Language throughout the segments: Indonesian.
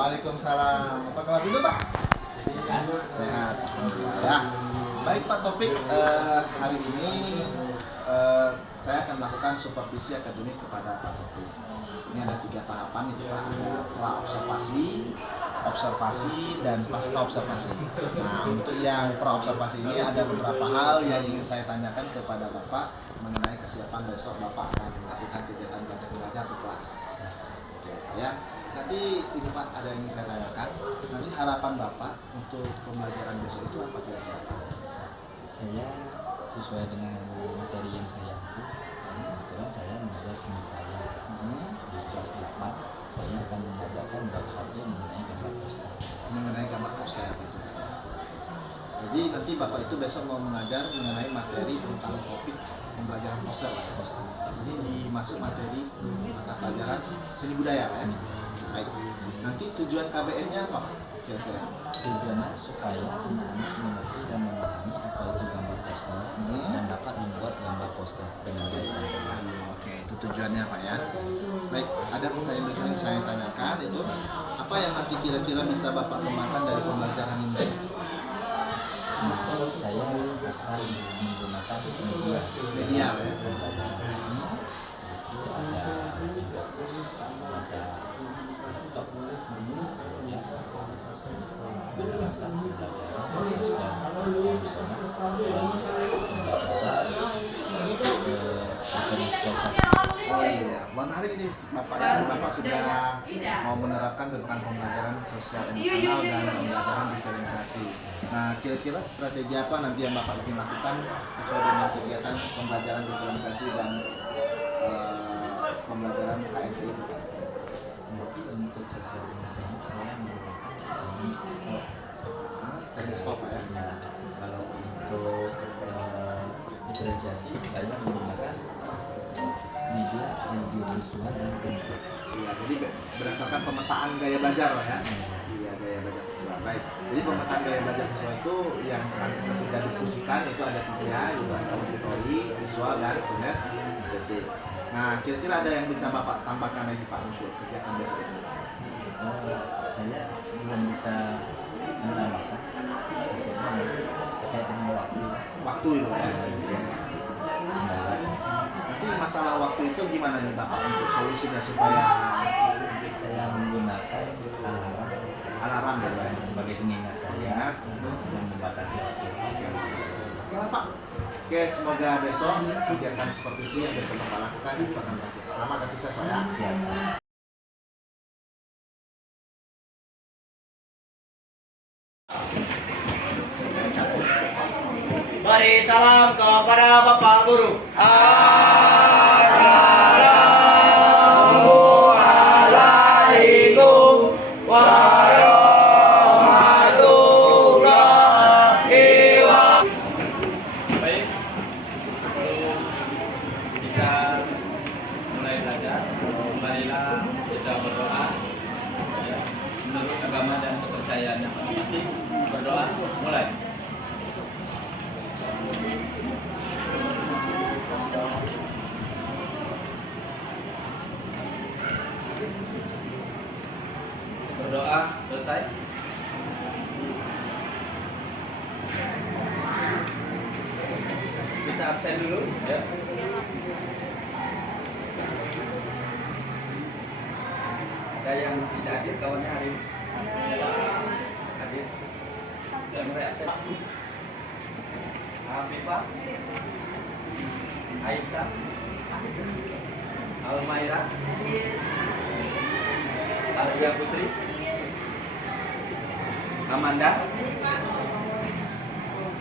Waalaikumsalam. Apa kabar dulu, Pak? Sehat. Alhamdulillah ya. Baik Pak Topik, hari ini saya akan melakukan supervisi akademik kepada Pak Topik. Ini ada 3 tahapan itu Pak, ada pra-observasi, observasi, dan pasca observasi. Nah, untuk yang pra-observasi ini ada beberapa hal yang ingin saya tanyakan kepada Bapak mengenai kesiapan besok Bapak akan melakukan kegiatan belajar di kelas. Oke, ya. Nanti ini Pak ada yang ingin saya tanyakan. Nanti harapan Bapak untuk pembelajaran besok itu apa kira-kira Pak? Saya sesuai dengan materi yang saya ambil, kebetulan saya mengajar seni tari. Di kelas 4 saya akan mengajarkan bab 1 mengenai gambar poster. Mengenai gambar poster itu. Jadi nanti Bapak itu besok mau mengajar mengenai materi tentang topik pembelajaran poster Pak. Poster. Jadi dimasuk materi mata pelajaran seni budaya Pak ya. Baik. Nanti tujuan KBM-nya apa Pak? Kira-kira? Tujuannya supaya anak-anak mengerti dan memahami apa itu gambar poster dan dapat membuat gambar poster dengan baik dan benar. Oke, itu tujuannya Pak ya. Baik, ada pertanyaan berikutnya yang saya tanyakan itu apa yang nanti kira-kira bisa Bapak kembangkan dari pembelajaran ini? Maka saya akan menggunakan media ya. pembelajaran. Itu ada inbox, ada laptop, kemudian pembelajaran sosial Oh iya, menarik ini Bapak ya. Bapak sudah mau menerapkan tentang pembelajaran sosial emosional dan pembelajaran diferensiasi. Nah, kira-kira strategi apa nanti yang Bapak ingin lakukan sesuai dengan kegiatan pembelajaran diferensiasi dan pembelajaran KSI itu? Nanti untuk sosial emosional saya menggunakan stop. Teknik stop ya. Kalau untuk diferensiasi saya menggunakan media visual dan teknik. Iya, jadi berdasarkan pemetaan gaya belajar ya. Iya, gaya belajar siswa. Baik. Jadi pemetaan gaya belajar siswa itu yang akan kita sudah diskusikan itu ada 3, yaitu ada auditori, visual, dan kinestetik. Nah, kira-kira ada yang bisa Bapak tambahkan lagi Pak untuk kegiatan besok ini? Saya belum bisa menambahkan terkait dengan waktu. Waktu itu ya. Nanti masalah waktu itu gimana nih Bapak untuk solusinya supaya saya menggunakan alarm ya Pak sebagai pengingat saya untuk membatasi waktu. Oke Pak. Oke, semoga besok kegiatan supervisi yang besok Bapak lakukan itu akan berhasil. Selamat dan sukses Pak ya. Siap. Mari salam kepada Bapak Guru. Assalamualaikum warahmatullahi wabarakatuh. Baik, sebelum kita mulai belajar, marilah kita berdoa. Ya, menurut agama dan kepercayaan yang masing-masing, berdoa mulai. Berdoa selesai. Kita absen dulu ya. Ada yang bisa hadir kawannya hari ini? Hadir. Sudah mulai absen. Afifah, Aisyah, Almaira, Arya Putri, Amanda,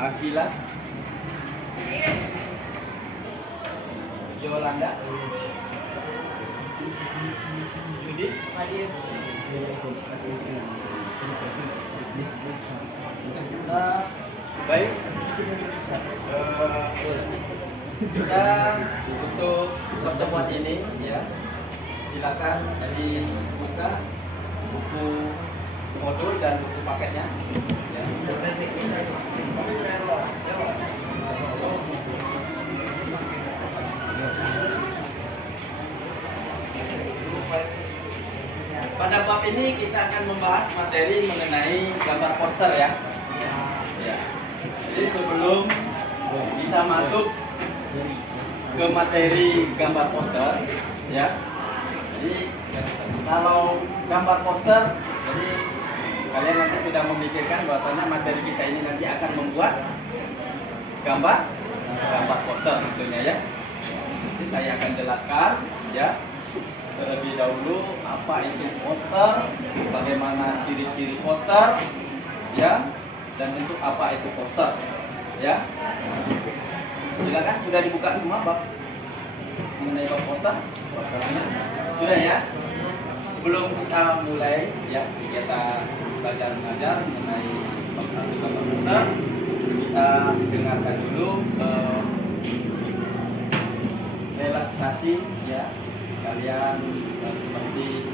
Akila, Yolanda, Yudis, baik. Kita untuk pertemuan ini ya, silakan dibuka buku modul dan buku paketnya ya. Pada bab ini kita akan membahas materi mengenai gambar poster ya. Ya. Jadi sebelum kita masuk ke materi gambar poster, ya. Jadi kalau gambar poster, jadi kalian nanti sudah memikirkan bahwasanya materi kita ini nanti akan membuat gambar poster tentunya ya. Jadi saya akan jelaskan ya terlebih dahulu apa itu poster, bagaimana ciri-ciri poster ya, dan untuk apa itu poster ya. Silakan, sudah dibuka semua bab mengenai bab poster? Sudah ya. Sebelum kita mulai ya kegiatan belajar mengajar mengenai bab 1 gambar poster, kita dengarkan dulu relaksasi ya. Kalian seperti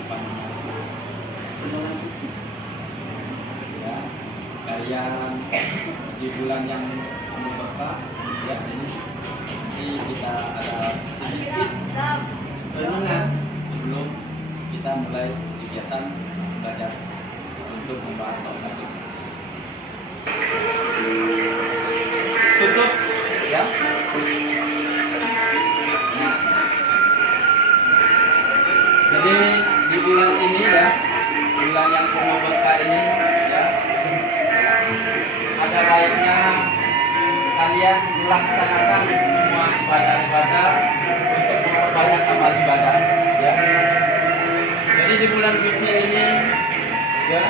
apa namanya, bulan suci ya. Kalian di bulan yang penuh berkah ya, ini kita ada sedikit renungan sebelum kita mulai kegiatan belajar untuk membahas bab 1. Tutup ya. Jadi di bulan ini ya, bulan yang penuh berkah ini ya, ada baiknya kalian melaksanakan semua ibadah-ibadah untuk memperbanyak amal ibadah ya. Jadi di bulan suci ini ya,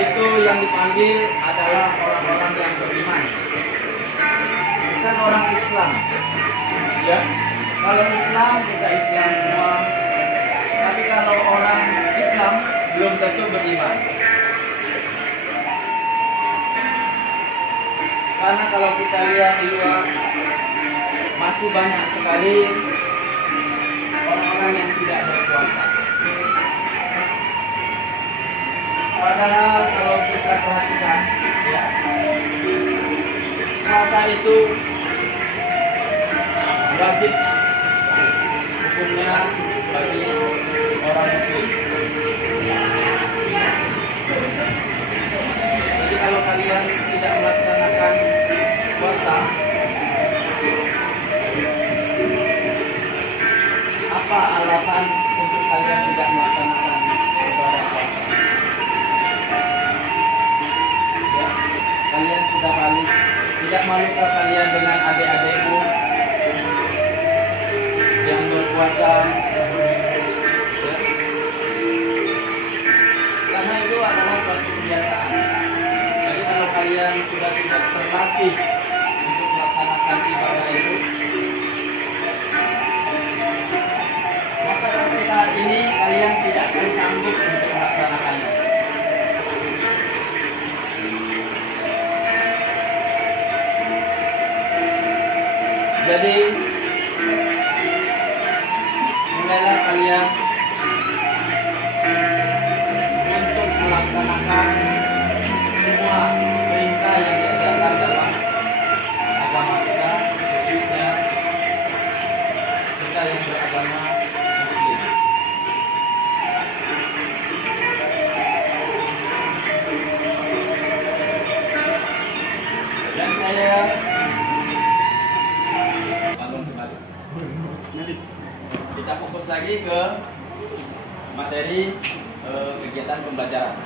itu yang dipanggil adalah orang-orang yang beriman, bukan orang Islam ya. Kalau Islam, kita Islam semua. Tapi kalau orang Islam belum tentu beriman. Karena kalau kita lihat di luar, masih banyak sekali orang-orang yang tidak berpuasa. Padahal kalau kita perhatikan, ya, puasa itu wajib hukumnya bagi orang muslim. Jadi kalau kalian tidak melaksanakan puasa, apa alasan untuk kalian tidak melaksanakan ibadah puasa? Ya, kalian sudah balik. Tidak malukah kalian dengan adik-adikmu yang berpuasa ya? Karena itu adalah suatu kebiasaan. Jadi kalau kalian sudah tidak terlatih untuk melaksanakan ibadah itu, maka sampai saat ini kalian tidak akan sanggup untuk melaksanakannya. Jadi mulailah kalian untuk melaksanakan semua perintah yang diajarkan dalam agama kita, khususnya kita yang beragama Muslim. Dan saya bangun kembali. Kita fokus lagi ke materi kegiatan pembelajaran.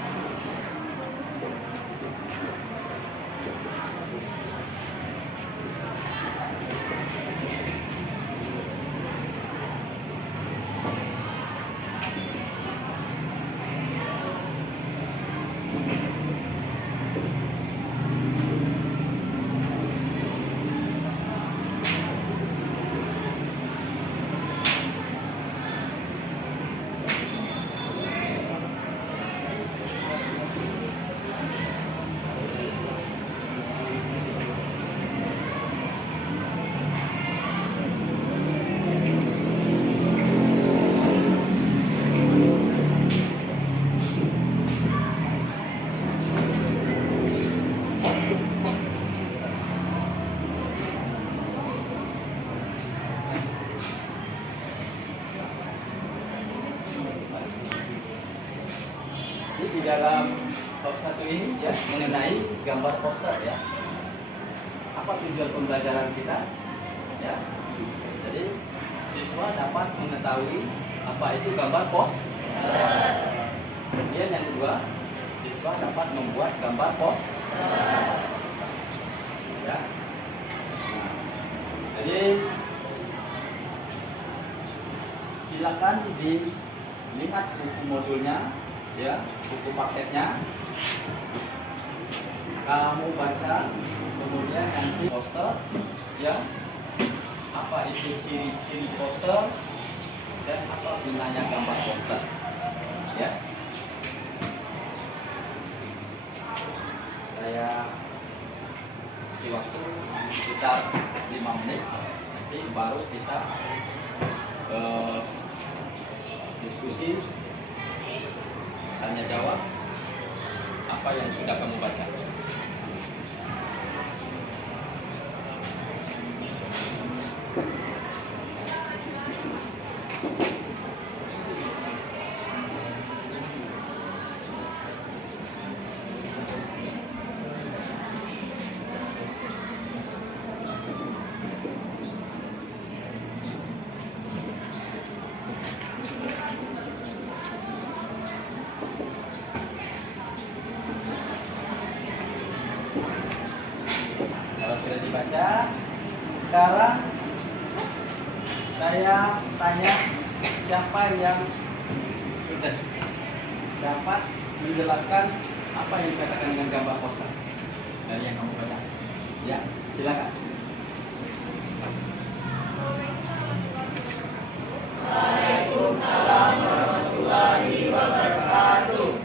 di dalam bab 1 ini ya mengenai gambar poster ya. Apa tujuan pembelajaran kita? Ya. Jadi siswa dapat mengetahui apa itu gambar poster. Kemudian yang kedua, siswa dapat membuat gambar poster. Ya. Nah, jadi silakan dilihat buku modulnya, ya, buku paketnya. Kamu baca, kemudian nanti poster, ya, apa itu ciri-ciri poster dan apa gunanya gambar poster, ya. Saya kasih waktu sekitar 5 menit, nanti baru kita diskusi, tanya jawab apa yang sudah kamu baca. Kalau sudah dibaca, sekarang saya tanya siapa yang sudah dapat menjelaskan apa yang dikatakan dengan gambar poster dari yang kamu baca. Ya, silakan. Waalaikumsalam warahmatullahi wabarakatuh.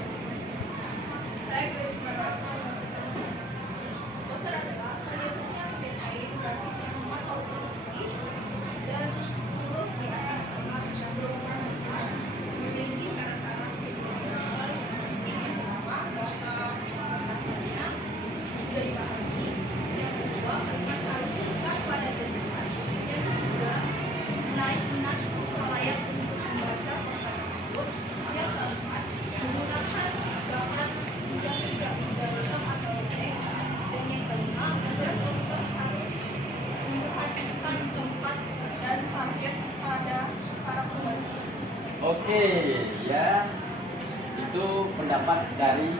Oke, ya, itu pendapat dari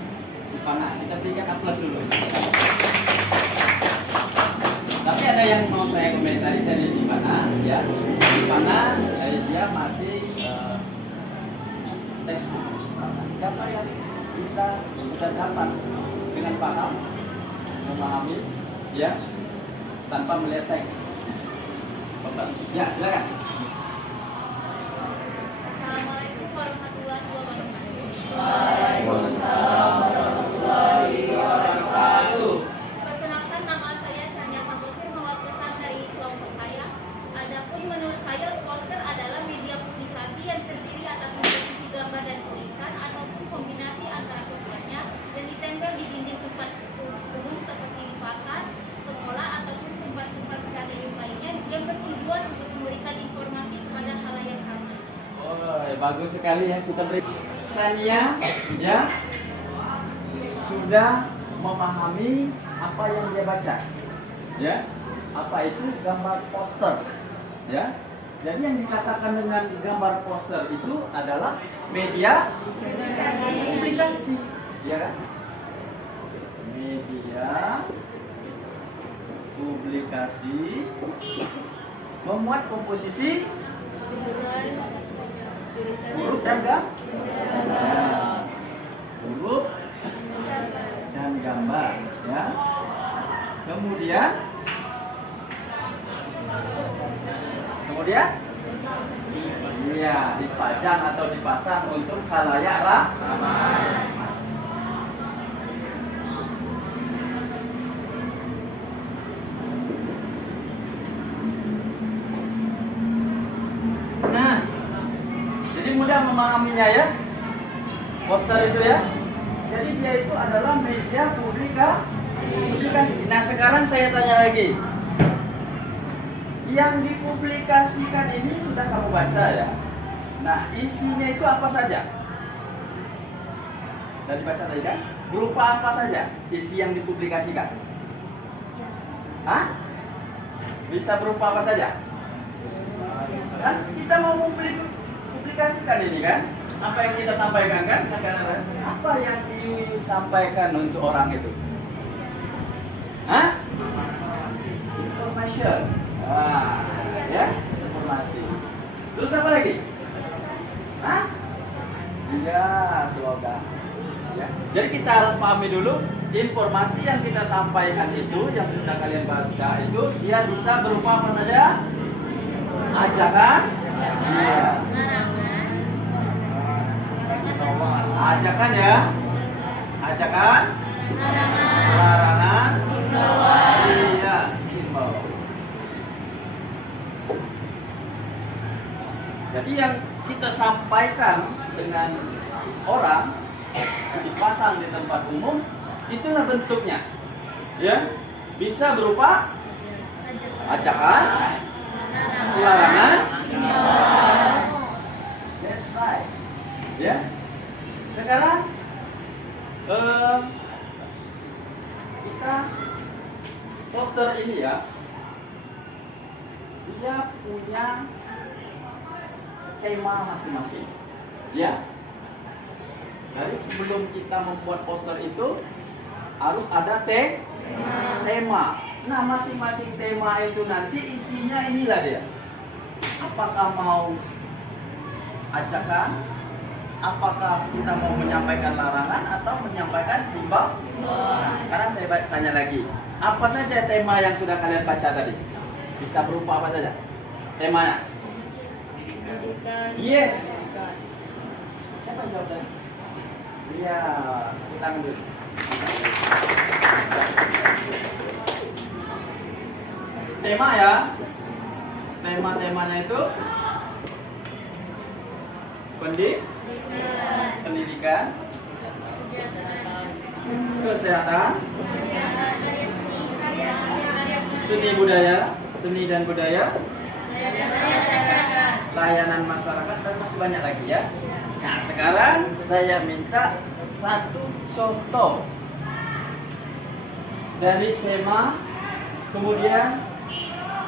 Ipana. Kita berikan aplaus dulu. Tapi ada yang mau saya komentari dari Ipana, ya. Ipana, dia masih teks. Siapa yang bisa dan dapat dengan paham, memahami, ya, tanpa melihat teks? Ya, silakan. Assalamualaikum warahmatullahi wabarakatuh. Waalaikumsalam warahmatullahi wabarakatuh. Perkenalkan, nama saya Shania Samosir, mewakilkan dari kelompok saya. Adapun menurut saya poster adalah media publikasi yang terdiri atas komposisi gambar dan tulisan ataupun kombinasi antara keduanya dan ditempel di dinding tempat umum seperti di pasar, sekolah ataupun tempat-tempat strategis lainnya yang bertujuan untuk memberikan informasi kepada halayak ramai. Oh, bagus sekali ya, kita beri. Sania, ya, sudah memahami apa yang dia baca, ya, apa itu gambar poster, ya. Jadi yang dikatakan dengan gambar poster itu adalah media publikasi, ya kan? Media publikasi memuat komposisi huruf dan huruf dan gambar, ya. Kemudian ya, dipajang atau dipasang untuk khalayak ramai. Nah, jadi mudah memahaminya ya, poster itu ya. Jadi dia itu adalah media publikasi. Nah, sekarang saya tanya lagi, yang dipublikasikan ini sudah kamu baca ya. Nah, isinya itu apa saja? Dan dibaca tadi kan? Berupa apa saja isi yang dipublikasikan? Hah? Bisa berupa apa saja? Kan kita mau publikasikan ini kan? Apa yang kita sampaikan kan? Apa yang Iyu sampaikan untuk orang itu? Hah? Information. Wah, ya, informasi. Terus apa lagi? Hah? Iya, slogan. Ya. Jadi kita harus pahami dulu informasi yang kita sampaikan itu, yang sudah kalian baca itu, dia bisa berupa apa saja? Ajakan. Iya. Ajakan ya. Ajakan. Larangan. Iya. Himbau. Jadi yang kita sampaikan dengan orang dipasang di tempat umum, itulah bentuknya. Ya, bisa berupa ajakan, larangan. That's right. Ya. Sekarang kita poster ini ya, dia punya tema masing-masing. Ya. Jadi sebelum kita membuat poster itu harus ada tema. Nah, masing-masing tema itu nanti isinya inilah dia. Apakah mau ajakan? Apakah kita mau menyampaikan larangan atau menyampaikan himbau? Nah, sekarang saya tanya lagi. Apa saja tema yang sudah kalian baca tadi? Bisa berupa apa saja? Temanya? Yes. Siapa jawabnya? Iya, kita ambil. Tema ya. Tema-temanya itu pendidikan, kesehatan, seni dan budaya, layanan masyarakat, dan masih banyak lagi ya. Nah, sekarang saya minta satu contoh dari tema, kemudian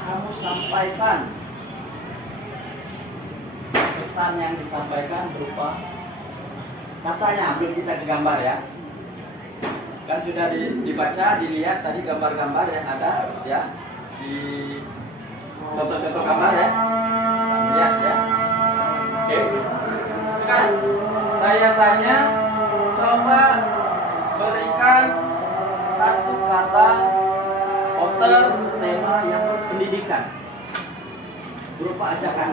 kamu sampaikan pesan yang disampaikan berupa katanya, belum kita ke gambar ya. Kan sudah dibaca, dilihat tadi gambar-gambar yang ada ya, di contoh-contoh gambar ya. Lihat ya. Oke. Sekarang saya tanya, coba berikan satu kata poster tema yang pendidikan berupa ajakan.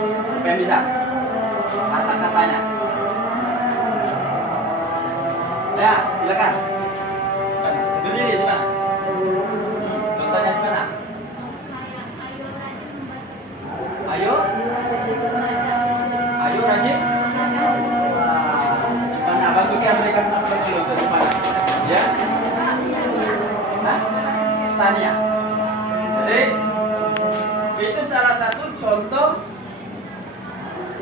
Siapa yang bisa? Kata-katanya. Ya, silakan. Berdiri di mana? Contohnya di mana? Ayo rajin. Mana bantu saya berikan dulu untuk mana? Ya. Sania. Jadi itu salah satu contoh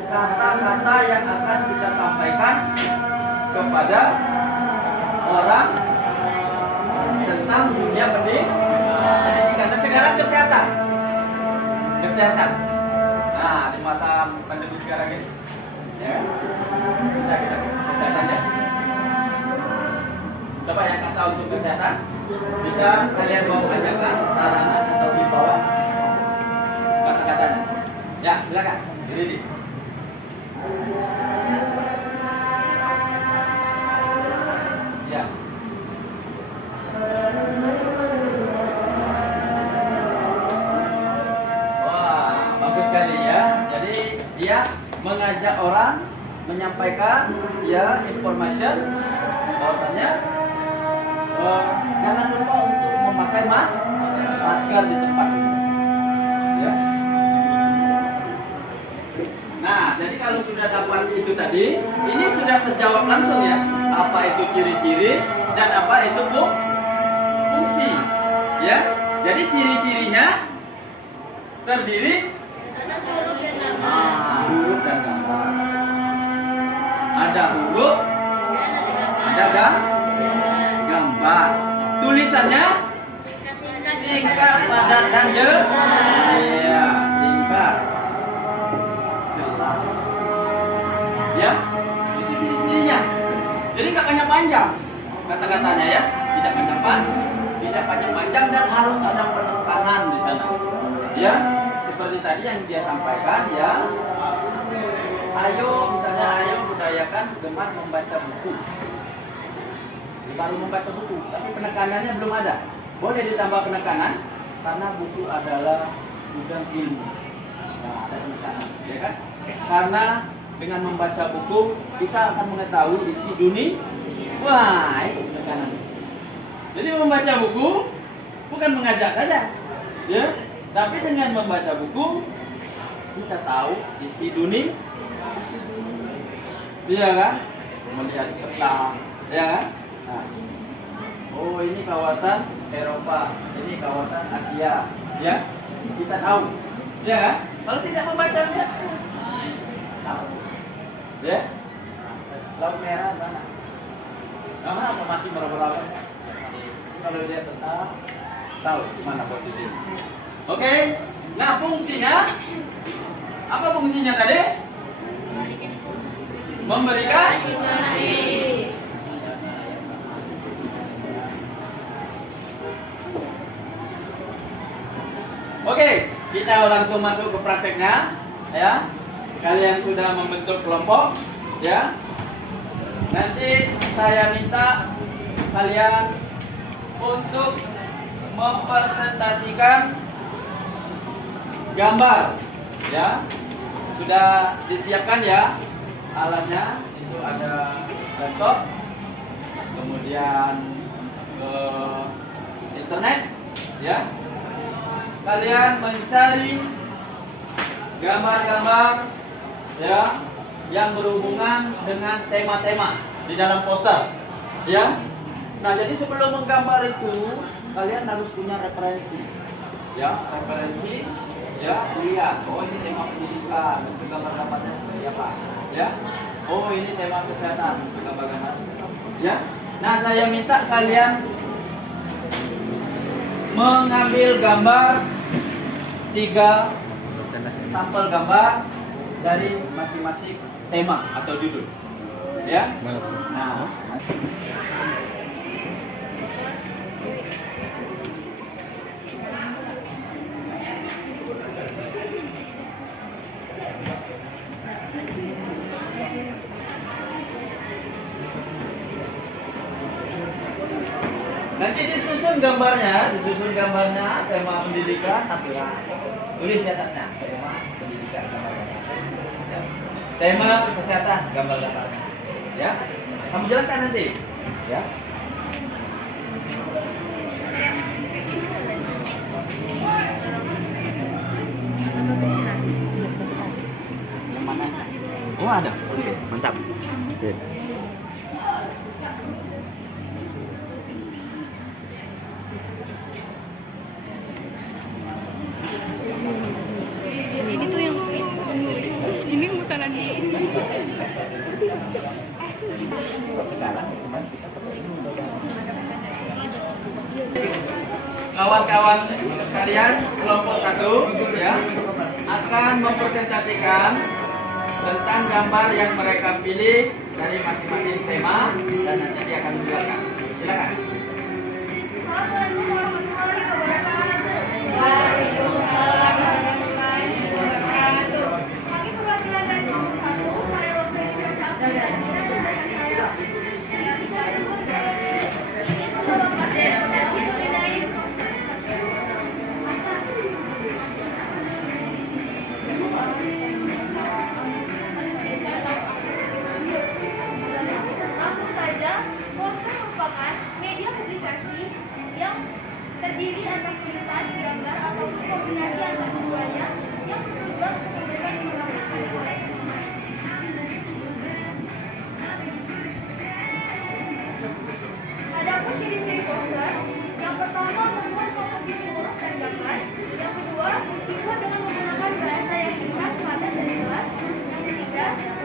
kata-kata yang akan kita sampaikan kepada orang tentang dunia pendidikan. Dan sekarang kesehatan. Nah, di masa pandemi sekarang ini, ya, bisa kita kesehatan ya. Coba yang kata untuk kesehatan, bisa kalian bawa ajakan, larangan atau himbauan kata-katanya. Ya, silakan. Diri. Ya. Wah, bagus sekali ya. Jadi dia mengajak orang menyampaikan ya information bahwasanya jangan lupa untuk memakai masker di tempat umum. Ya. Nah, jadi kalau sudah dapat itu tadi, ini sudah terjawab langsung ya. Apa itu ciri-ciri dan apa itu fungsi. Ya. Jadi ciri-cirinya terdiri huruf dan gambar. ada huruf, ada gambar. Tulisannya singkat, padat, dan jelas. Iya, singkat, jelas. Ya, itu ciri-cirinya. Jadi nggak panjang-panjang kata-katanya ya, tidak panjang-panjang dan harus ada penekanan di sana. Ya, seperti tadi yang dia sampaikan ya. Ayo, misalnya ayo budayakan gemar membaca buku. Baru membaca buku, tapi penekanannya belum ada. Boleh ditambah penekanan karena buku adalah gudang ilmu. Nah, ada penekanan, ya kan? Karena dengan membaca buku kita akan mengetahui isi dunia. Wah, itu penekanan. Jadi membaca buku bukan mengajak saja, ya. Tapi dengan membaca buku kita tahu isi dunia. Iya kan? Melihat peta, ya kan? Nah. Oh, ini kawasan Eropa, ini kawasan Asia, ya. Kita tahu, ya kan? Kalau tidak membacanya, tahu, ya. Laut merah mana? Mana apa masih meraba-raba? Kalau dia tetap tahu di mana posisinya. Oke. Nah, fungsinya apa fungsinya tadi? Memberikan Oke, kita langsung masuk ke prakteknya, ya. Kalian sudah membentuk kelompok, ya. Nanti saya minta kalian untuk mempresentasikan gambar, ya. Sudah disiapkan ya alatnya, itu ada laptop, kemudian internet, ya. Kalian mencari gambar-gambar ya yang berhubungan dengan tema-tema di dalam poster, ya. Nah, jadi sebelum menggambar itu kalian harus punya referensi, ya, referensi, ya, lihat, oh ini tema pendidikan, gambar-gambarnya seperti apa, ya. Oh ini tema kesehatan, gambar-gambar, ya. Nah, saya minta kalian mengambil gambar 3 sampel gambar dari masing-masing tema atau judul, ya. Nah, nanti disusun gambarnya tema pendidikan, tampilan, tulis di atasnya tema pendidikan, ya. Tema kesehatan, gambar-gambar, ya. Kamu jelaskan nanti, ya. Yang mana? Oh ada, oke, mantap. Oke. Ini tuh yang ini makanan ini. Kawan-kawan kalian kelompok 1 ya akan mempresentasikan tentang gambar yang mereka pilih dari masing-masing tema dan nanti dia akan menjelaskan. Silakan. Langsung saja, poster merupakan media publikasi yang terdiri atas tulisan, gambar, ataupun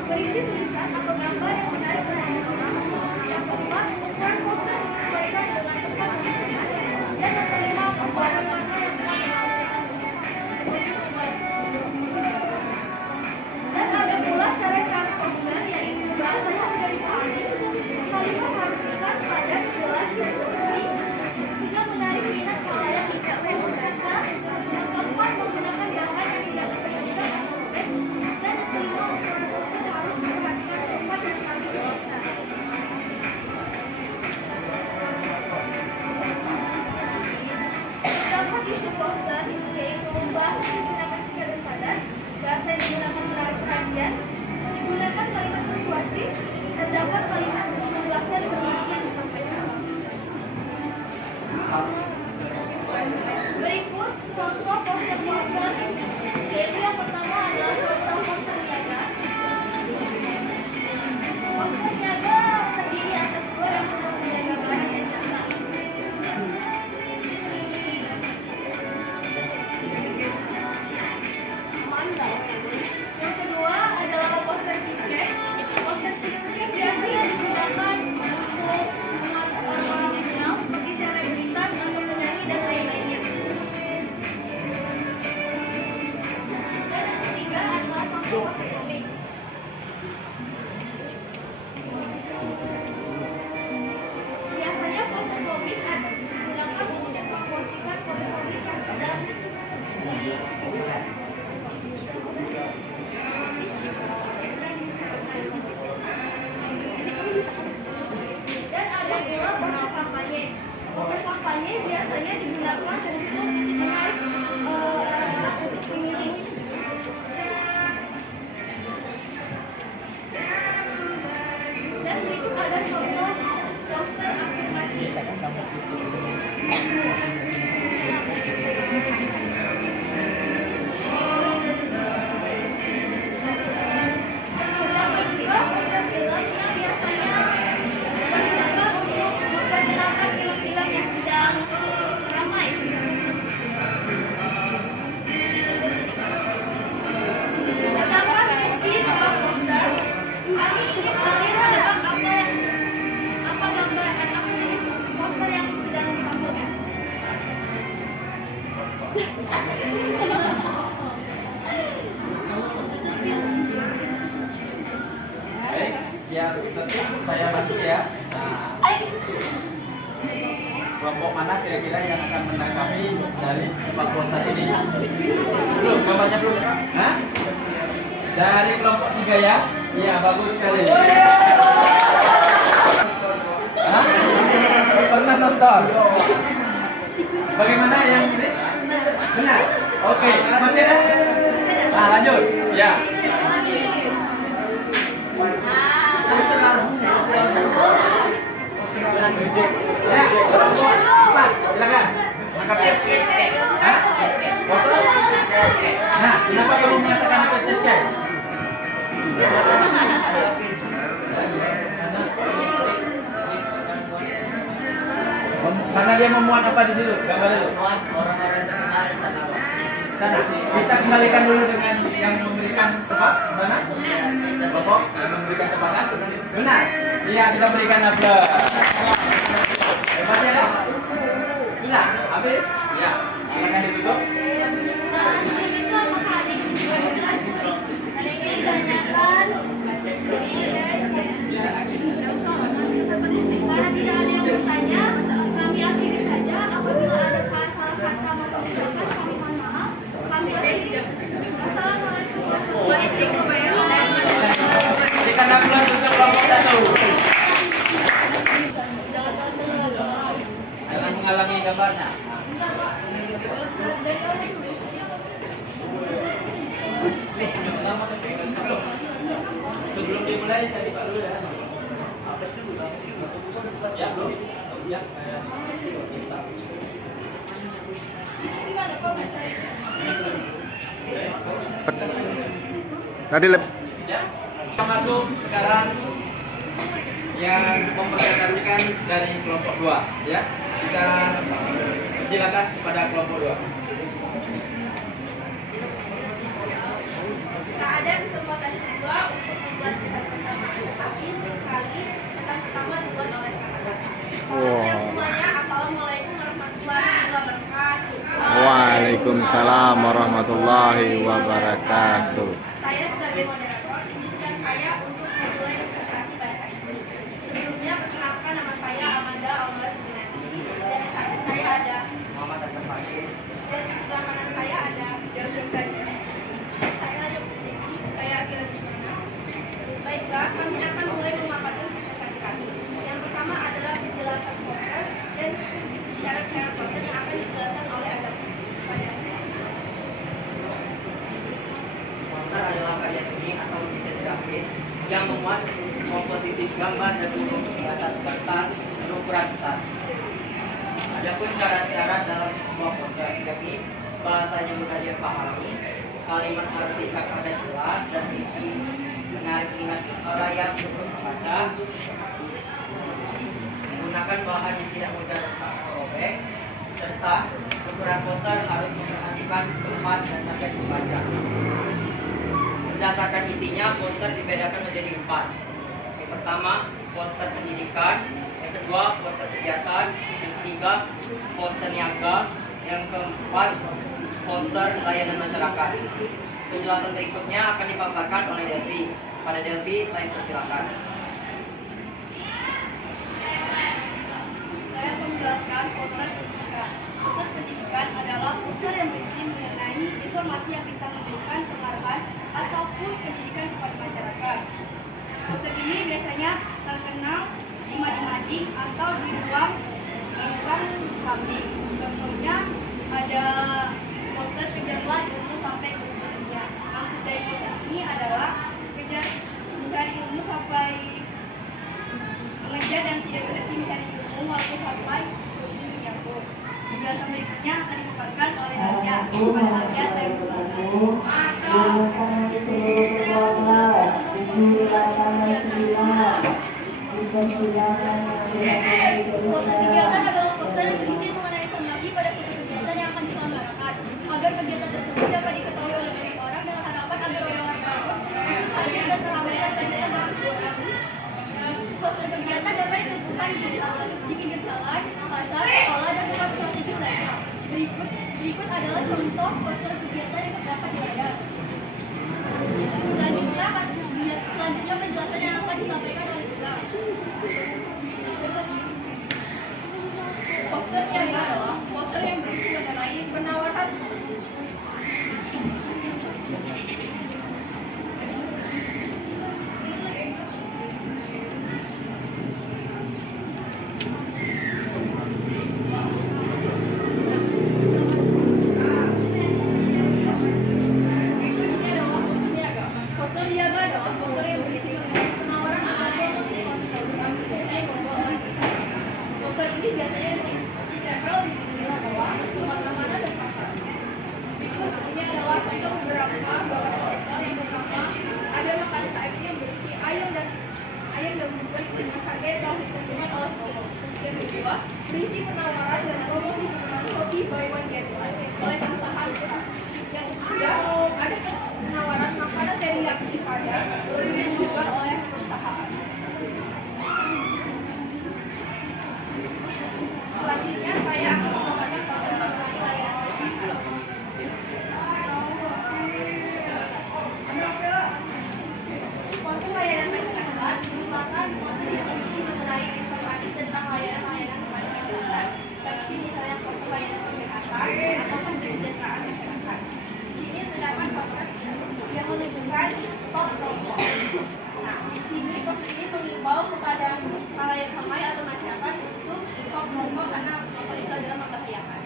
berisi tulisan atau gambar yang menarik perhatian orang. Yang kedua, ukuran poster disesuaikan dengan tempat pembuatan. Dan yang kelima, pembuatan warna yang telah dilakukan. Dan ada pula syarat-syarat poster yaitu bahasanya sudah dipahami, kalimat harus ringkas, padat, jelas, dan sesuai, hingga menarik minat khalayak tidak membosankan. Yang keempat, menggunakan gambar yang tidak berkesan atau robek. Dan yang kelima, ukuran poster harus memperhatikan tempat yang kami tuliskan. Terdapat isi poster yaitu bahasa yang digunakan secara sadar, bahasa yang digunakan menarik perhatian, menggunakan kalimat persuasif, terdapat kalimat untuk menjelaskan informasi yang disampaikan. Berikut contoh poster poster, yaitu yang pertama adalah contoh poster niaga. Poster niaga terdiri atas dua yang menjaga barang dan jasa. Yang kedua adalah poster tiket. Poster tiket biasanya digunakan untuk mengenal seperti selebritas atau penyanyi dan lain-lainnya. Dan yang ketiga adalah poster komik. Biasanya poster komik digunakan untuk mempromosikan komik-komik yang sedang dan ada pula poster kampanye. Poster kampanye biasanya digunakan untuk menarik pemilih. Dan berikut ada contoh poster afirmasi. Terdapat juga poster film yang biasanya digunakan untuk memperkenalkan film-film yang sedang ramai. Terdapat sesi tebak poster. Kami ingin kalian menebak apa gambar atau jenis poster yang sedang ditampilkan. Baik, biar saya bantu ya. Nah, kelompok mana kira-kira yang akan menanggapi dari empat poster ini? Belum, gambarnya belum. Hah? Dari kelompok 3 ya? Iya, bagus sekali. Hah? Pernah nonton? Bagaimana yang ini? Benar? Oke, masih ada? Nah, lanjut. Ya. Ya, Pak, silakan. Angkat. Hah? Foto? Nah, kenapa kamu mengatakan itu test? Karena dia memuat apa di situ? Gambar dulu. Orang-orang terkenal di sana. Sana. Kita kembalikan dulu dengan yang memberikan tempat. Mana? Bapak yang memberikan tebakan. Benar. Iya, kita berikan aplaus. Hebat ya, Kak? Sudah, habis? Ya. Silakan ditutup. Karena tidak ada yang bertanya, kami akhiri saja. Apabila ada salah kata maupun ucapan, kami mohon maaf. Kami akhiri. Wassalamualaikum warahmatullahi wabarakatuh. Berikan aplaus untuk kelompok 1. Jangan menghalangi gambarnya. Sebelum dimulai saya buka dulu ya. Ya, belum. Ya. Tadi Kita masuk sekarang yang mempresentasikan dari kelompok 2 ya. Kita silakan kepada kelompok 2. Jika ada kesempatan kedua untuk membuat Waalaikumsalam warahmatullahi wabarakatuh. Saya sebagai moderator, izinkan saya untuk memulai presentasi pada hari ini. Sebelumnya, perkenalkan nama saya Amanda Aumar Gunati. Dan di samping saya ada Muhammad Hasan Fakir. dan di sebelah kanan saya ada Delvin Kadir. Saya ada Putri, saya Akila Jumana. Baiklah, kami akan mulai memaparkan presentasi kami. Yang pertama adalah penjelasan poster dan syarat-syarat poster yang akan dijelaskan oleh Adam. Poster adalah karya seni atau desain grafis yang memuat komposisi gambar dan bentuk di atas kertas berukuran besar. Adapun syarat-syarat dalam sebuah poster, yakni bahasanya mudah dipahami, kalimat harus singkat dan jelas dan berisi menarik minat layak untuk membaca, menggunakan bahan yang tidak mudah rusak atau robek, serta ukuran poster harus memperhatikan tempat dan target pembaca. Berdasarkan isinya, poster dibedakan menjadi 4. Yang pertama, poster pendidikan. Yang kedua, poster kegiatan. Yang ketiga, poster niaga. Yang keempat, poster layanan masyarakat. Penjelasan berikutnya akan dipaparkan oleh Delvi. Pada Delvi, saya persilakan. Saya akan menjelaskan poster pendidikan. Poster pendidikan adalah poster yang berisi mengenai informasi yang bisa memberikan pengarahan ataupun pendidikan kepada masyarakat. Poster ini biasanya terkenal di mading-mading atau di ruang publik. Contohnya ada poster kejarlah ilmu sampai ke dunia. Maksud dari poster ini adalah mencari ilmu sampai mengejar dan tidak berhenti mencari ilmu walaupun sampai ke dunia pun. Penjelasan berikutnya akan dipaparkan oleh Alia. Kepada Alia saya Poster kegiatan adalah poster yang berisi mengenai informasi pada suatu kegiatan yang akan diselenggarakan agar kegiatan tersebut dapat diketahui oleh banyak orang dengan harapan agar orang-orang tersebut ikut hadir dan meramaikan kegiatan tersebut. Poster kegiatan dapat ditentukan di pinggir jalan, pasar, sekolah, dan tempat strategis lainnya. Berikut adalah contoh poster kegiatan yang terdapat di layar. Selanjutnya penjelasan yang akan disampaikan oleh kita. Posternya adalah poster yang berisi mengenai penawaran Poster niaga adalah poster yang berisi mengenai penawaran atau promosi suatu produk biasanya membawa orang besar. Poster ini biasanya ditempel di jendela bawah, kemana-mana dan pasar. Ini adalah contoh beberapa bawaan poster yang pertama ada makanan KFC yang berisi ayam dan berbuat dengan harga yang telah ditentukan oleh promo. Yang kedua berisi penawaran dan promosi makanan hobi buy one get one oleh perusahaan. Yang ketiga ada penawaran makanan teriyaki Padang yang dijual oleh perusahaan. Selanjutnya saya akan memaparkan poster mengenai layanan masyarakat. Poster layanan masyarakat merupakan poster yang berisi mengenai informasi tentang layanan-layanan kepada masyarakat, seperti misalnya poster layanan kesehatan ataupun kesejahteraan masyarakat. Di sini terdapat poster yang menunjukkan stop rokok. Nah, di sini poster ini mengimbau kepada halayak ramai atau masyarakat untuk stop rokok karena rokok itu adalah membahayakan.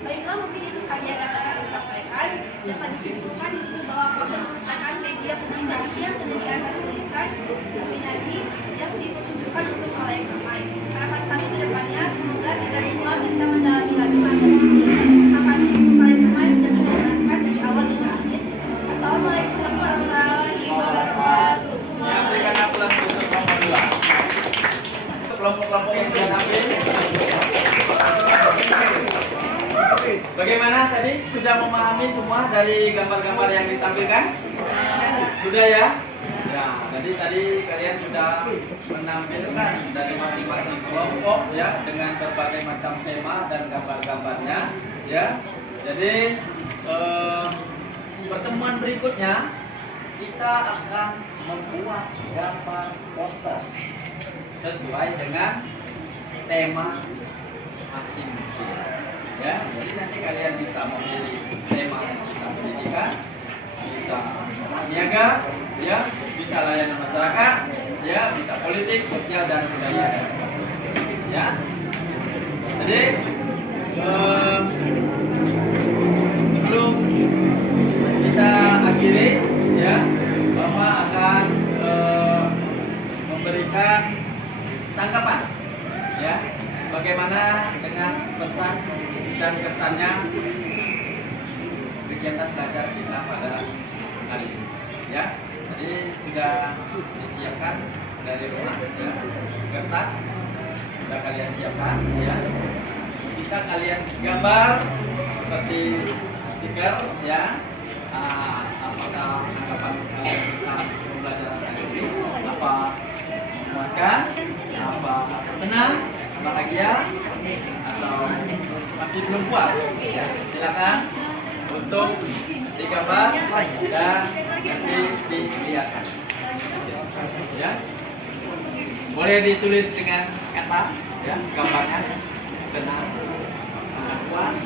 Baiklah, mungkin itu saja yang dapat kami sampaikan. Dapat disimpulkan di sini bahwa poster merupakan media publikasi yang terdiri atas tulisan kombinasi yang ditunjukkan untuk halayak ramai. Harapan kami ke depannya semoga kita semua bisa mendalami lagi materi ini. Terima kasih untuk kalian semua yang sudah mendengarkan dari awal hingga akhir. Assalamualaikum warahmatullahi wabarakatuh. Yang berikan aplaus untuk kelompok 2. Untuk kelompok-kelompok yang sudah tampil. Bagaimana tadi? Sudah memahami semua dari gambar-gambar yang ditampilkan? Sudah ya? Ya, jadi tadi kalian sudah menampilkan dari masing-masing kelompok ya dengan berbagai macam tema dan gambar-gambarnya ya. Jadi pertemuan berikutnya kita akan membuat gambar poster sesuai dengan tema masing-masing. Ya, jadi nanti kalian bisa memilih tema, bisa pendidikan, bisa niaga, ya, bisa layanan masyarakat, ya, bisa politik, sosial dan budaya. Ya, jadi sebelum kita akhiri, ya, Bapak akan memberikan tanggapan, ya, bagaimana dengan pesan dan kesannya kegiatan belajar kita pada hari ini, ya. Jadi sudah disiapkan dari rumah, ya. Kertas sudah kalian siapkan, ya. Bisa kalian gambar seperti stiker, ya. Apakah anggapan kalian bisa pembelajaran hari ini? Apa memuaskan? Apa senang? Bahagia? Atau masih belum puas? Ya, silakan untuk digambar dan nanti dilihatkan. Ya, boleh ditulis dengan kata, ya, gambarnya senang, puas.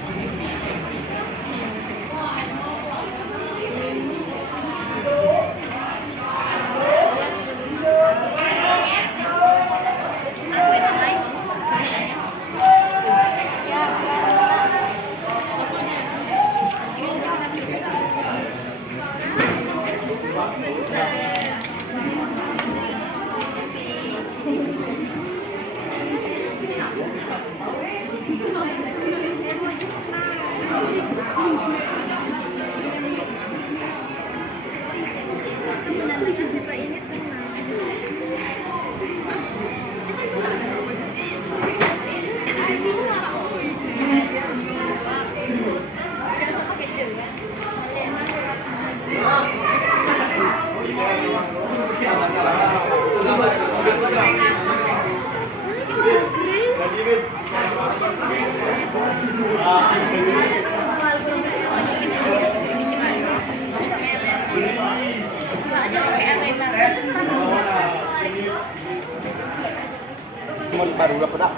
baru lah pada.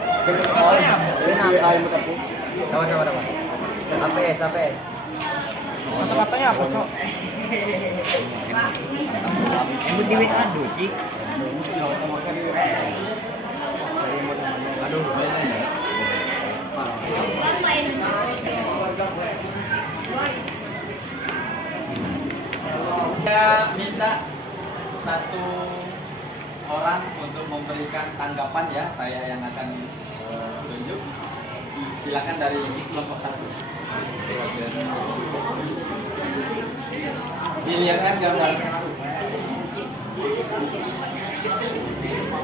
Sama-sama. APS. Kata-katanya apa, Cok? Ibu di WA aduh, Cik. Aduh, saya minta satu orang untuk memberikan tanggapan, ya, saya yang akan tunjuk. Silakan dari kelompok 1. Dilihatkan gambarnya.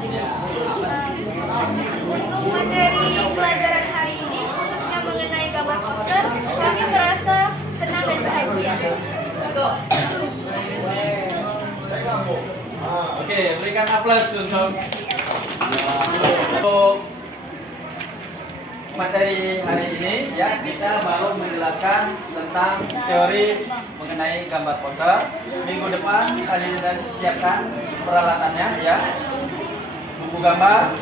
Ya, Untuk materi pelajaran hari ini, khususnya mengenai gambar poster, kami merasa senang dan bahagia. Oke, berikan aplaus untuk materi hari ini, ya. Kita baru menjelaskan tentang teori mengenai gambar poster. Minggu depan kalian sudah siapkan peralatannya, ya. Buku gambar,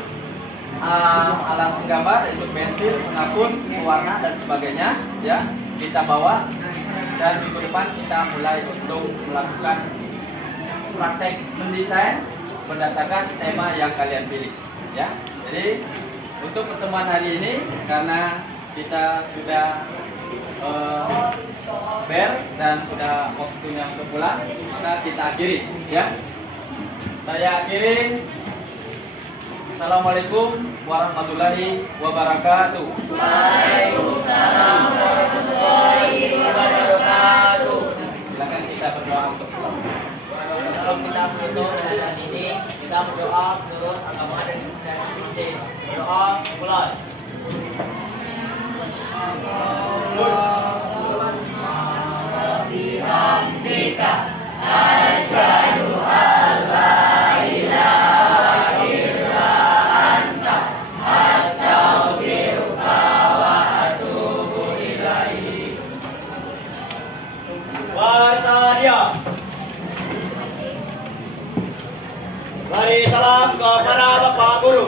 alat penggambar, itu pensil, penghapus, pewarna dan sebagainya, ya. Kita bawa dan minggu depan kita mulai untuk melakukan praktek mendesain berdasarkan tema yang kalian pilih, ya. Jadi untuk pertemuan hari ini, karena kita sudah ber dan sudah waktunya untuk pulang, maka kita akhiri, ya. Saya akhiri. Assalamualaikum warahmatullahi wabarakatuh. Waalaikumsalam warahmatullahi wabarakatuh. Silakan kita berdoa untuk pulang. Kalau kita menutup dan ini kita berdoa menurut agama dan tradisi. Berdoa mulai. Bihamdika asyhadu an la Mari salam kepada Bapak Guru.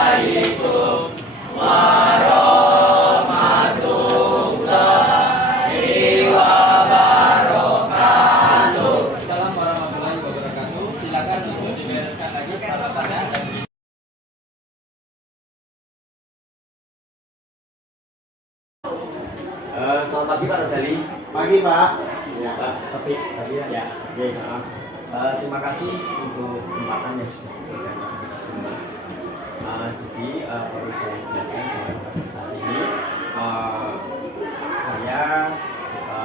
Assalamualaikum warahmatullahi wabarakatuh. Silakan untuk dibereskan lagi peralatannya. Selamat pagi Pak Roseli. Pagi Pak. Ya Pak, tapi ya. Oke, maaf. Terima kasih untuk kesempatan yang sudah diberikan kepada kita semua. Jadi perlu saya jelaskan pada saat ini saya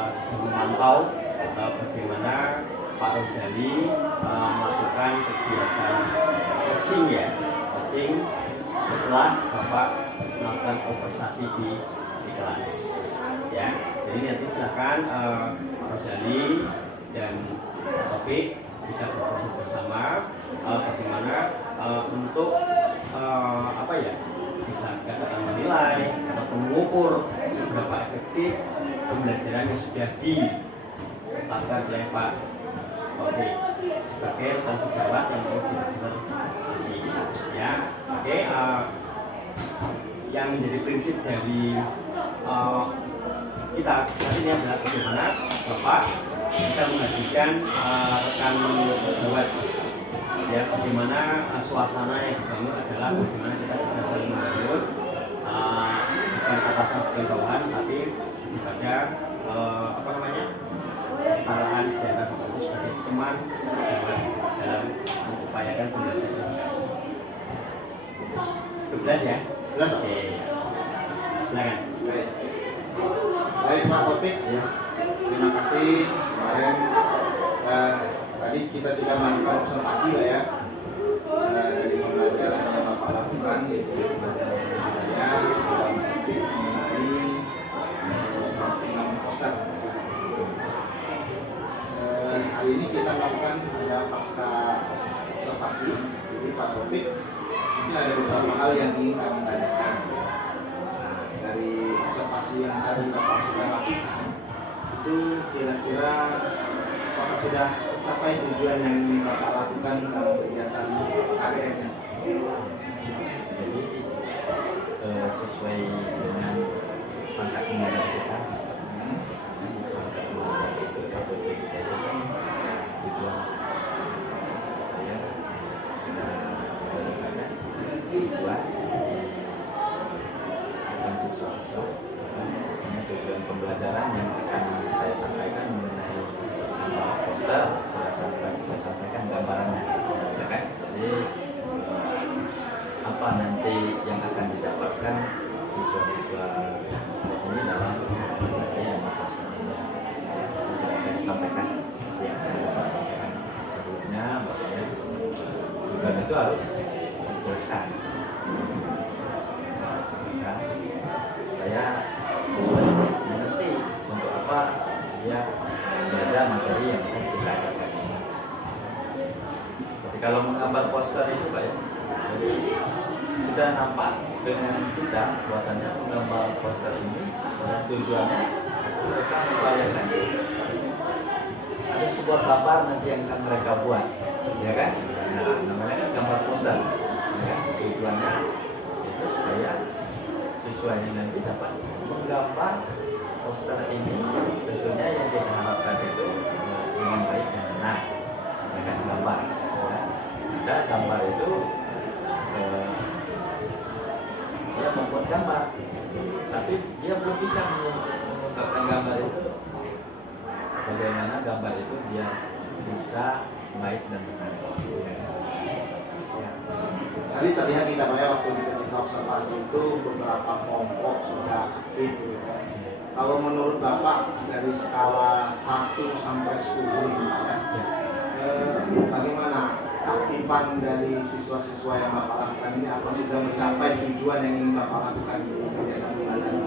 sedang memantau bagaimana Pak Roseli melakukan kegiatan coaching setelah Bapak melakukan konversasi di kelas. Ya, jadi nanti silakan Pak Roseli dan Pak Taufik bisa berproses bersama bagaimana untuk bisa katakan menilai atau mengukur seberapa efektif pembelajaran yang sudah dilakukan oleh Pak Taufik sebagai rekan sejawat yang mau benar-benar isi. Ya, oke. Yang menjadi prinsip dari kita saat ini adalah bagaimana Bapak bisa menghadirkan rekan sejawat, ya, bagaimana suasana yang dibangun adalah bagaimana kita bisa saling membangun, bukan atasan bukan bawahan, tapi pada kesetaraan di antara Bapak itu sebagai teman sejawat dalam mengupayakan pembelajaran. Jelas ya? Jelas. Oke, silakan. Baik Pak Taufik, ya. Terima kasih. Kemarin tadi kita sudah melakukan observasi Pak ya, dari pembelajaran yang Bapak lakukan, yaitu pembelajaran saya dalam topik mengenai pengembangan poster. Hari ini kita melakukan ada pasca observasi. Jadi Pak Taufik, mungkin ada beberapa hal yang ingin kami tanyakan. Dari observasi yang tadi Bapak sudah lakukan, itu kira-kira apakah sudah tercapai tujuan yang ingin Bapak lakukan dalam kegiatan KDM? Jadi sesuai dengan pangkat pengajar kita, pangkat pengajar itu atau kita itu kan tujuan saya sudah banyak tujuan akan siswa-siswa, misalnya tujuan pembelajaran yang akan saya sampaikan mengenai poster sudah saya sampaikan gambarannya, ya kan? Jadi apa nanti yang akan didapatkan siswa-siswa ini dalam pengertian poster ini sudah saya sampaikan, yang saya dapat sampaikan sebelumnya, maksudnya tujuan itu harus dituliskan, supaya siswa ini mengerti untuk apa dia belajar materi yang akan kita ajarkan ini. Jadi kalau menggambar poster itu Pak ya, jadi sudah nampak dengan kita bahwasanya menggambar poster ini dan tujuannya mereka membayangkan ada sebuah gambar nanti yang akan mereka buat, ya kan? Nah, namanya kan gambar poster, ya kan? Tujuannya itu supaya siswa ini nanti dapat menggambar poster ini, tentunya yang kita harapkan itu dengan baik dan benar, dengan gambar. Ya. Ada gambar itu dia membuat gambar, tapi dia belum bisa mengungkapkan gambar itu. Bagaimana gambar itu dia bisa baik dan benar. Ya. Tadi terlihat kita Pak ya, waktu kita observasi itu beberapa kelompok sudah aktif. Kalau menurut Bapak dari skala 1 sampai 10 ini Pak ya, bagaimana aktifan dari siswa-siswa yang Bapak lakukan ini, apa sudah mencapai tujuan yang ingin Bapak lakukan di kegiatan belajar?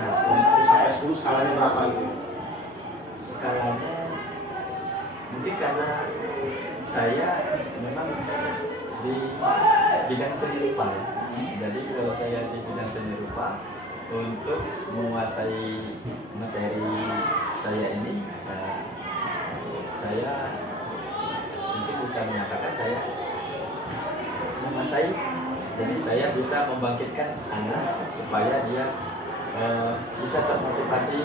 Nah, 1 sampai 10 skalanya berapa itu? Skalanya mungkin karena saya memang di bidang seni rupa ya. Jadi kalau saya di bidang seni rupa, untuk menguasai materi saya ini saya mungkin bisa mengatakan saya menguasai, jadi saya bisa membangkitkan anak supaya dia bisa termotivasi,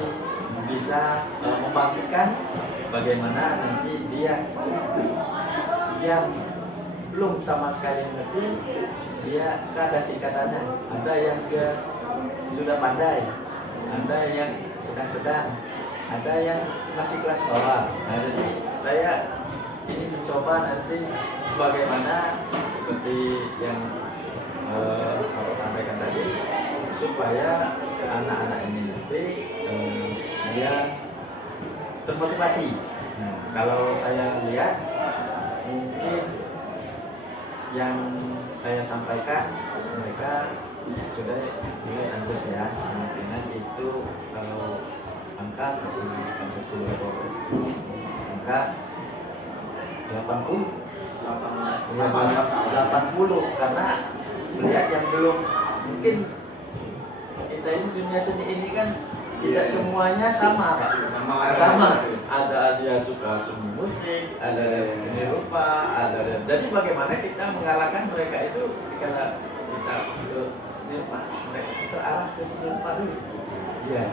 bisa membangkitkan bagaimana nanti dia yang belum sama sekali mengerti, dia ada tingkatannya, ada yang dia sudah pandai, ada yang sedang-sedang, ada yang masih kelas bawah. Nah, jadi saya ini mencoba nanti bagaimana seperti yang Bapak sampaikan tadi, supaya anak-anak ini nanti dia termotivasi. Nah, kalau saya lihat mungkin yang saya sampaikan mereka sudah mulai antusias, kemungkinan itu kalau angka 1-10 angka 80 karena melihat yang belum, mungkin kita ini dunia seni ini kan tidak semuanya sama Pak, sama. Ada dia suka seni musik, ada seni rupa, ada. Jadi bagaimana kita mengalahkan mereka itu karena kita ke seni rupa, mereka terarah ke seni rupa dulu. Iya.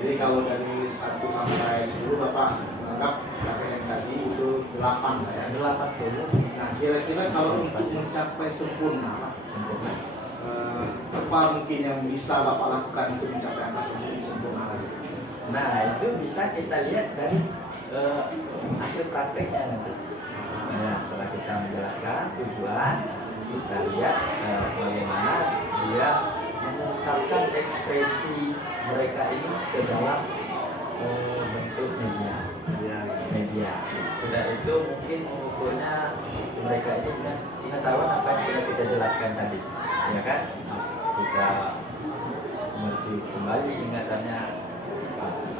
Jadi kalau dari 1 sampai 10 Bapak anggap capaian tadi itu 8 lah ya. 80. Nah kira-kira kalau untuk mencapai sempurna Pak, Sempurna. apa mungkin yang bisa Bapak lakukan untuk mencapai angka sempurna lagi? Nah itu bisa kita lihat dari hasil prakteknya nanti. Nah, setelah kita menjelaskan tujuan, kita lihat bagaimana dia mengungkapkan ekspresi mereka ini ke dalam bentuk media. Sudah itu mungkin mengukurnya mereka itu dengan pengetahuan apa yang sudah kita jelaskan tadi, ya kan? Kita mengerti kembali ingatannya,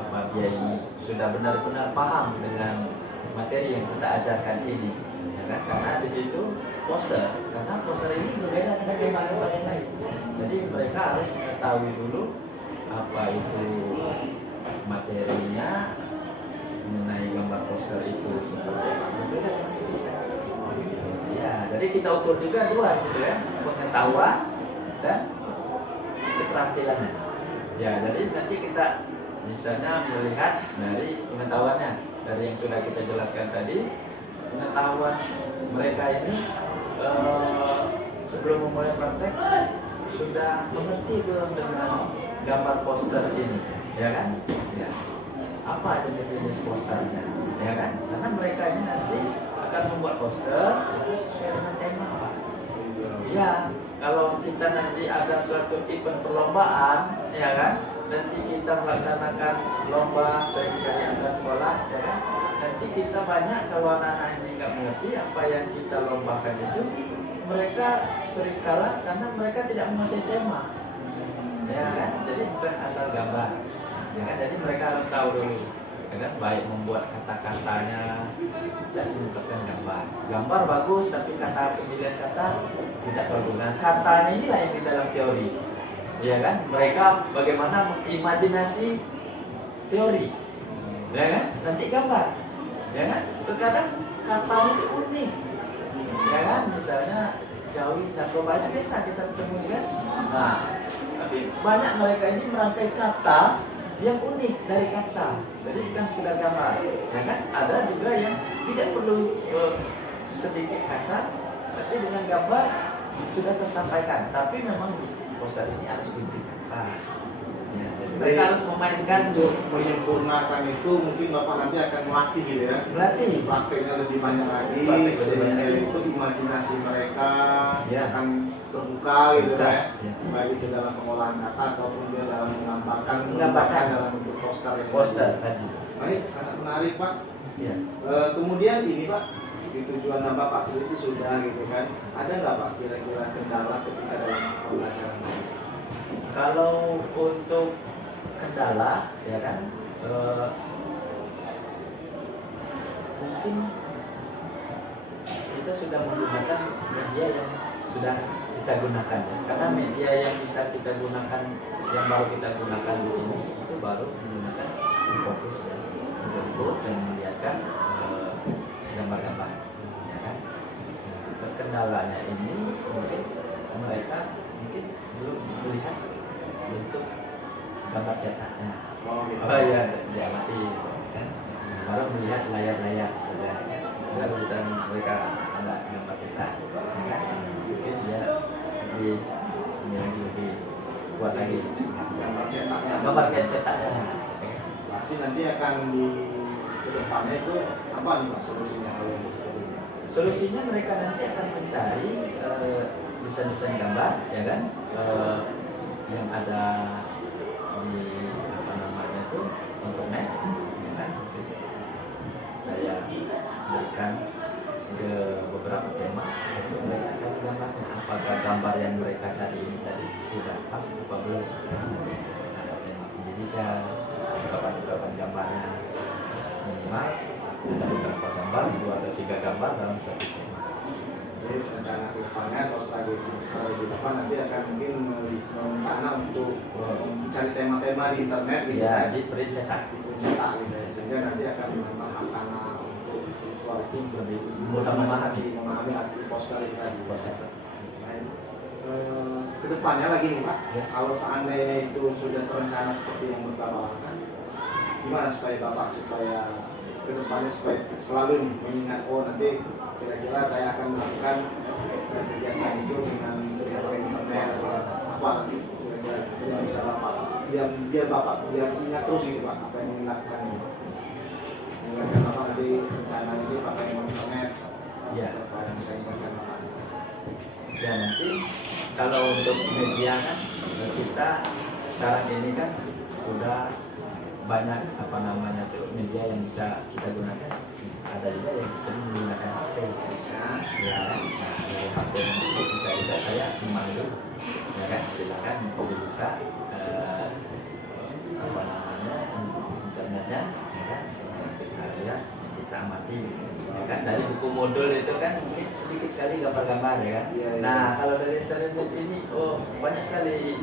apa dia ini sudah benar-benar paham dengan materi yang kita ajarkan ini, ya kan? Karena di situ poster ini berbeda dengan gambar-gambar yang lain. Jadi mereka harus mengetahui dulu apa itu materinya mengenai gambar poster itu seperti apa. Berbeda dengan tulisan. Ya, jadi kita ukur juga dua gitu ya, pengetahuan dan keterampilannya. Ya, jadi nanti kita misalnya melihat dari pengetahuannya, dari yang sudah kita jelaskan tadi, pengetahuan mereka ini sebelum memulai praktek sudah mengerti belum dengan gambar poster ini, ya kan? Ya. Apa jenis posternya, ya kan? Karena mereka ini nanti akan membuat poster itu sesuai dengan tema, Pak. Ya, kalau kita nanti ada suatu event perlombaan, ya kan? Nanti kita melaksanakan lomba sekali antar sekolah, ya kan? Nanti kita banyak kalau anak-anak ini nggak mengerti apa yang kita lombakan itu, mereka sering kalah karena mereka tidak menguasai tema, ya kan? Jadi bukan asal gambar, ya kan? Jadi mereka harus tahu dulu, ya kan? Baik membuat kata-katanya dan mengungkapkan gambar. Gambar bagus, tapi kata pemilihan kata tidak bagus. Nah, katanya inilah yang di dalam teori, ya kan? Mereka bagaimana mengimajinasi teori, ya kan? Nanti gambar, ya kan? Terkadang katanya itu unik, ya kan? Misalnya jauh narkoba itu biasa kita temui kan? Nah, tapi banyak mereka ini merangkai kata yang unik dari kata, jadi bukan sekedar gambar, ya kan? Ada juga yang tidak perlu sedikit kata, tapi dengan gambar sudah tersampaikan. Tapi memang poster ini harus diberi kata. Ya, jadi mereka harus memainkan untuk menyempurnakan itu, mungkin Bapak nanti akan melatih gitu ya. melatih. Prakteknya lebih banyak lagi, Praktek lebih sehingga banyak lagi. itu imajinasi mereka Ya. akan terbuka gitu Terbuka, ya. ya. Baik itu dalam pengolahan kata ataupun dia dalam menggambarkan dalam bentuk poster yang Poster tadi. Baik, sangat menarik Pak. Ya. Kemudian ini Pak, di tujuan Bapak itu sudah gitu kan. Ada nggak Pak kira-kira kendala ketika dalam pembelajaran ini? Kalau untuk kendala, ya kan, mungkin kita sudah menggunakan media yang sudah kita gunakan, ya. Karena media yang bisa kita gunakan, yang baru kita gunakan di sini itu baru menggunakan fokus, ya, fokus dan melihatkan kendalanya ini mungkin mereka belum melihat bentuk gambar cetaknya. Oh, gitu. Oh iya, dia mati kan. Baru melihat layar-layar sudah kan. Baru bisa mereka ada gambar cetak kan. Mungkin dia lebih kuat lagi. Gambar cetaknya. Gambar cetaknya. Berarti nanti akan di kedepannya itu apa nih Pak solusinya kalau yang seperti ini? Solusinya mereka nanti akan mencari desain-desain gambar, ya kan, yang ada di apa namanya itu internet, ya kan. Saya berikan ke beberapa tema untuk mereka cari gambarnya. Apakah gambar yang mereka cari ini tadi sudah pas atau belum? Ada tema pendidikan, beberapa gambarnya minimal ada beberapa gambar, 2 atau 3 gambar dalam satu tema. Jadi rencana kedepannya atau strategi depan nanti akan mungkin merencana untuk mencari tema-tema di internet gitu Ya, kan, di print cetak dicetak gitu ya, sehingga nanti akan menambah hasanah untuk siswa itu lebih mudah memahami arti poster itu tadi. poster. Kedepannya lagi nih Pak, Ya. kalau seandainya itu sudah terencana seperti yang Bapak lakukan, gimana supaya Bapak kedepannya supaya selalu nih mengingat nanti kira-kira saya akan melakukan kegiatan itu dengan melihat ke internet atau apa nanti kira-kira yang bisa Bapak biar ingat terus gitu Pak apa yang dilakukan gitu. Mengingatkan Bapak nanti rencana ini pakai internet Ya. supaya bisa ingatkan Bapak. Ya nanti kalau untuk media kan kita sekarang ini kan sudah banyak apa namanya tuh media yang bisa kita gunakan. Ada juga yang bisa menggunakan HP. Ya, nah, dari HP itu bisa juga saya memanggil, ya kan, silakan dibuka apa namanya internetnya, ya kan, kita lihat, kita amati, ya kan, dari buku modul itu kan mungkin sedikit sekali gambar-gambar, ya kan. Iya, iya. Nah kalau dari internet ini, banyak sekali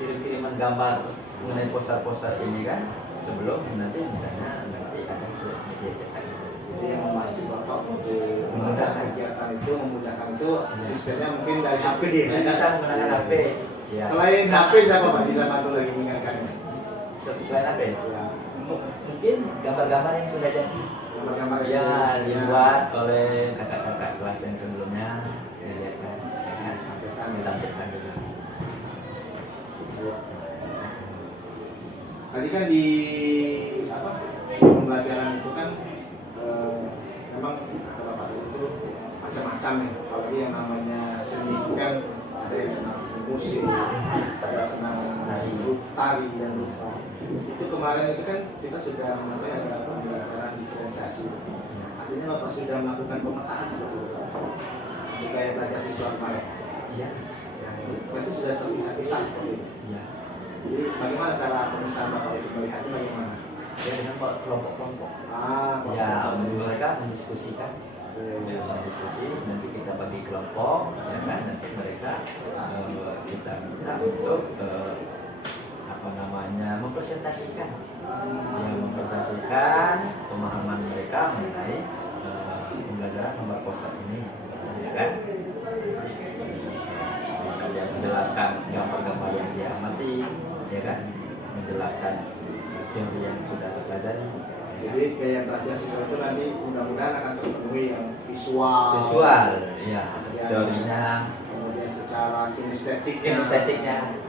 kirim-kiriman gambar mengenai poster-poster ini kan, sebelum nanti misalnya nanti ada media cetak. Jadi yang membantu Bapak untuk Memudahkan. kegiatan itu, memudahkan itu sistemnya mungkin dari HP ya. Bisa menggunakan HP. Ya. Selain HP siapa Pak bisa bantu lagi mengingatkannya? Selain HP, Ya, mungkin gambar-gambar yang sudah jadi. gambar-gambar Ya, yang dibuat oleh kakak-kakak kelas yang sebelumnya, dilihatkan, ya kan, Tampilkan. ditampilkan dulu. Tadi kan di pembelajaran itu kan memang kata Bapak itu macam-macam nih. Apalagi yang namanya seni itu kan ada yang senang seni musik, ada senang tari dan rupa. Itu kemarin itu kan kita sudah mengenai ada pembelajaran diferensiasi. Artinya Bapak sudah melakukan pemetaan seperti itu. Di kayak belajar siswa kemarin. Iya, Yang berarti sudah terpisah-pisah seperti itu. iya. Jadi bagaimana cara pemisahan Bapak itu melihatnya bagaimana? Ya dengan kelompok-kelompok. Ya, Ya, mereka mendiskusikan. Diskusi, nanti kita bagi kelompok, ya kan, nanti mereka kita minta untuk apa namanya mempresentasikan, pemahaman mereka mengenai pembelajaran gambar poster ini, ya kan. Bisa dia menjelaskan gambar-gambar yang dia amati, ya kan, menjelaskan teori yang sudah dipelajari. jadi kayak belajar siswa itu nanti mudah-mudahan akan terpenuhi yang visual, Ya, teorinya, kemudian secara kinestetiknya,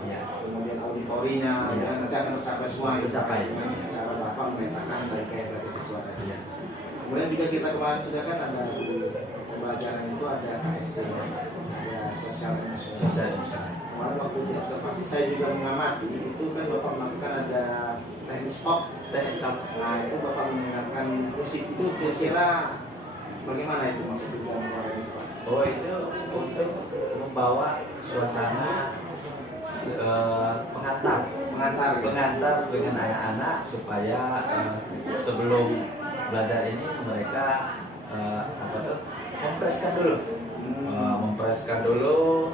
ya. kemudian auditorinya, Iya. ya, nanti akan tercapai semua. Tercapai. Dengan cara Bapak memetakan dari kayak belajar siswa tadi. Ya. Kemudian juga kita kemarin sudah kan ada di pembelajaran itu ada KSD, ada sosial emosional. Sosial emosional. Kemarin waktu di observasi saya juga mengamati itu kan Bapak melakukan ada teknik stop. Teknik stop. Nah itu Bapak mendengarkan musik itu kira-kira bagaimana itu maksud tujuan kemarin itu Pak? Oh, itu untuk membawa suasana pengantar dengan anak-anak supaya sebelum belajar ini mereka mempreskan dulu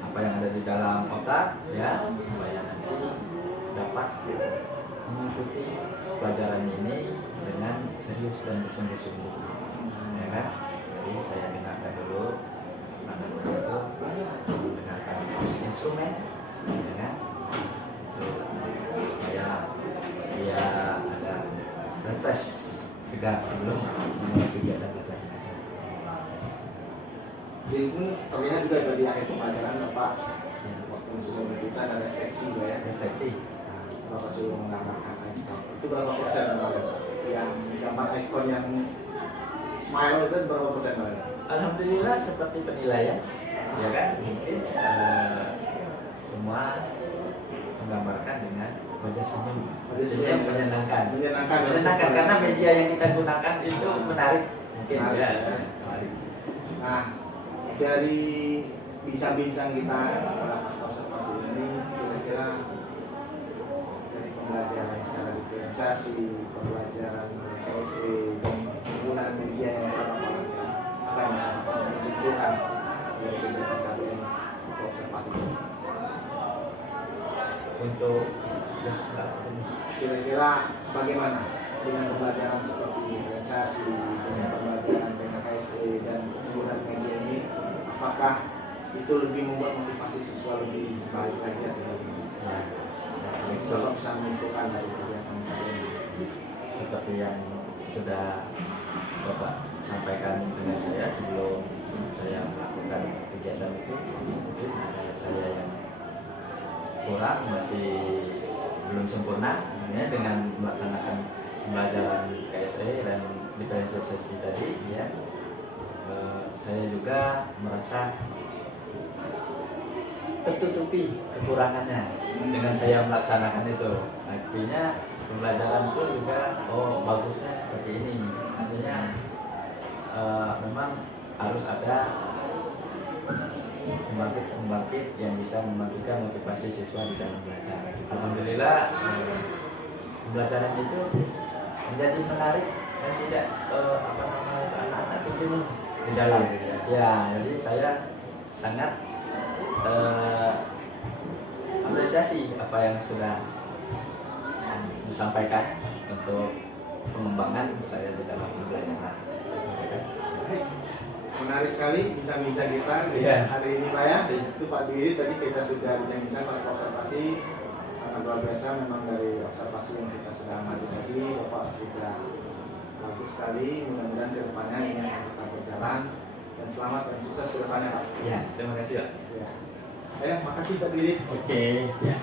apa yang ada di dalam otak, ya, supaya nanti dapat mengikuti pelajaran ini dengan serius dan bersungguh-sungguh, ya kan. Jadi Jadi saya dengarkan dulu namanya itu, dengarkan instrumen, ya kan? Itu supaya dia ada refresh segar sebelum memulai kegiatan belajar mengajar. Jadi pun terlihat juga dari akhir pembelajaran Bapak waktu sudah berita dan refleksi juga ya. Refleksi. Nah, Bapak sudah menggambarkan icon. Itu berapa persen Bapak? Yang gambar icon yang smile itu berapa persen Bapak? Alhamdulillah seperti penilaian, ya kan? Mungkin semua menggambarkan dengan wajah senyum, Wajah senyum, yang menyenangkan. Menyenangkan. Karena media yang kita gunakan itu menarik, mungkin Menarik, ya. ya. Menarik. Nah, dari bincang-bincang kita setelah pasca observasi ini, kira-kira dari pembelajaran secara diferensiasi, pembelajaran KSE, dan penggunaan media yang Bapak akan bisa menyimpulkan dari kegiatan KBM untuk observasi ini. Untuk Kira-kira bagaimana dengan pembelajaran seperti diferensiasi, dengan pembelajaran PKKSE dan penggunaan media ini, apakah itu lebih membuat motivasi siswa lebih baik lagi atau bagaimana? ya, Bapak bisa menyimpulkan dari kegiatan ini. seperti yang sudah Bapak sampaikan dengan saya sebelum saya melakukan kegiatan itu, mungkin ada saya yang kurang, masih belum sempurna ya, dengan melaksanakan pembelajaran KSE dan diferensiasi tadi ya. Saya juga merasa tertutupi kekurangannya dengan saya melaksanakan itu. Artinya pembelajaran pun juga bagusnya seperti ini. Artinya memang harus ada pembangkit yang bisa membangkitkan motivasi siswa di dalam belajar. Alhamdulillah pembelajaran itu menjadi menarik dan tidak anak-anak itu jenuh di dalam. Ya, jadi saya sangat apresiasi apa yang sudah disampaikan untuk pengembangan saya di dalam pembelajaran. Menarik sekali bincang-bincang kita Iya. hari ini Pak ya. Itu Pak Dwi tadi kita sudah bincang-bincang pas observasi, sangat luar biasa memang dari observasi yang kita sudah amati tadi. Bapak sudah bagus sekali, mudah-mudahan ke depannya ini akan tetap berjalan dan selamat dan sukses ke depannya Pak. Ya, terima kasih Pak. Ya. Makasih Pak Dwi. Oke, ya.